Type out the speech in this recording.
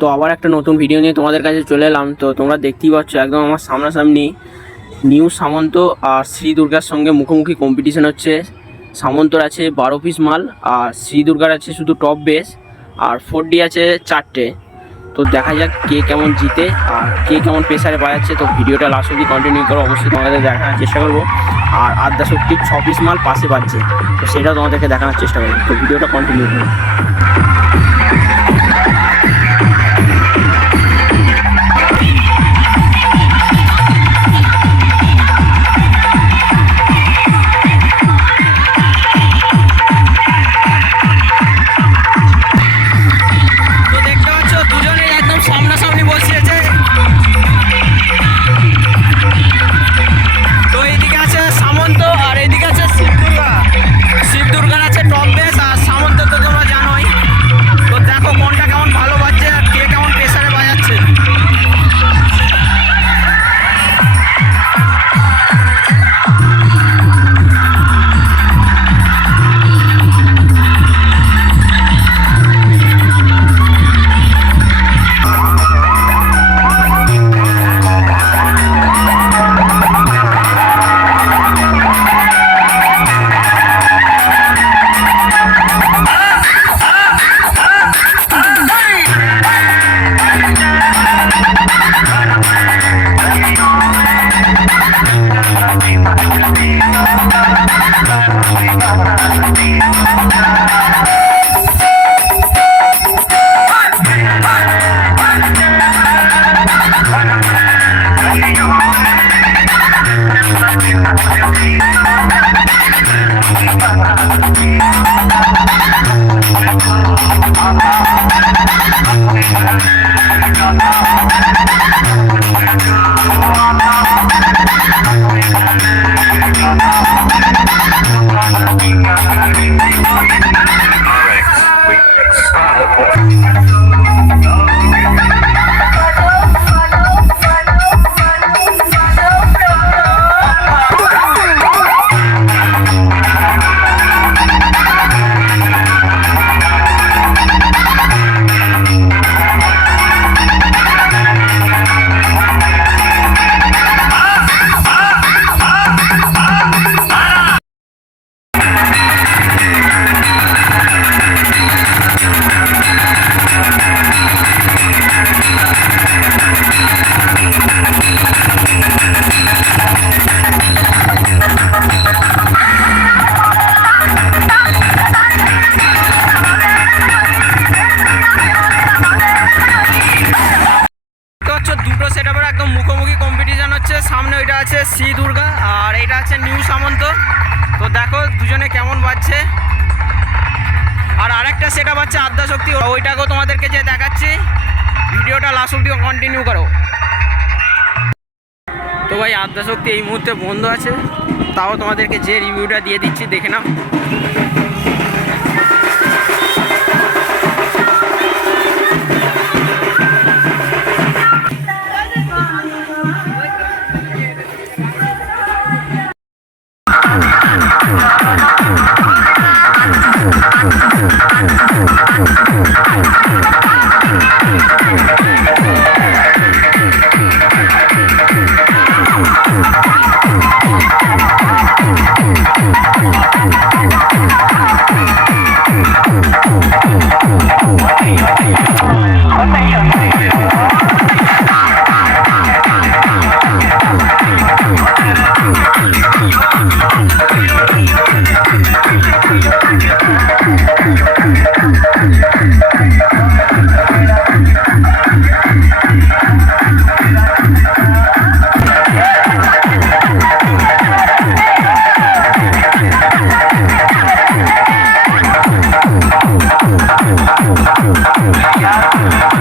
তো আবার একটা নতুন ভিডিও নিয়ে তোমাদের কাছে চলে এলাম। তো তোমরা দেখতেই পাচ্ছ একদম আমার সামনাসামনি নিউ সামন্ত আর শ্রী দুর্গার সঙ্গে মুখোমুখি কম্পিটিশন হচ্ছে। সামন্তর আছে বারো পিস মাল, আর শ্রী দুর্গার আছে শুধু টপ বেস আর ফোর ডি আছে চারটে। তো দেখা যাক কে কেমন জিতে আর কে কেমন প্রেসারে বাজাচ্ছে তো ভিডিওটা লাস্ট অব্দি কন্টিনিউ করো, অবশ্যই তোমাদের দেখানোর চেষ্টা করব। আর আদ্যা শক্তির ছ পিস মাল পাশে পাচ্ছে, তো সেটাও তোমাদেরকে দেখানোর চেষ্টা করব। তো ভিডিওটা কন্টিনিউ করো। Thank you. একদম মুখোমুখি কম্পিটিশন হচ্ছে। সামনে ওইটা আছে শ্রী দুর্গা আর এটা আছে নিউ সামন্ত। তো দেখো দুজনে কেমন বাজছে। আর আরেকটা সেট আছে আদ্যা শক্তি। ওইটাকেও তোমাদেরকে যে দেখাচ্ছি। ভিডিওটা লাস্ট অব্দি কন্টিনিউ করো। তো ভাই, আদ্যা শক্তি এই মুহূর্তে বন্ধ আছে। তাও তোমাদেরকে যে রিভিউটা দিয়ে দিচ্ছি, দেখে নাও।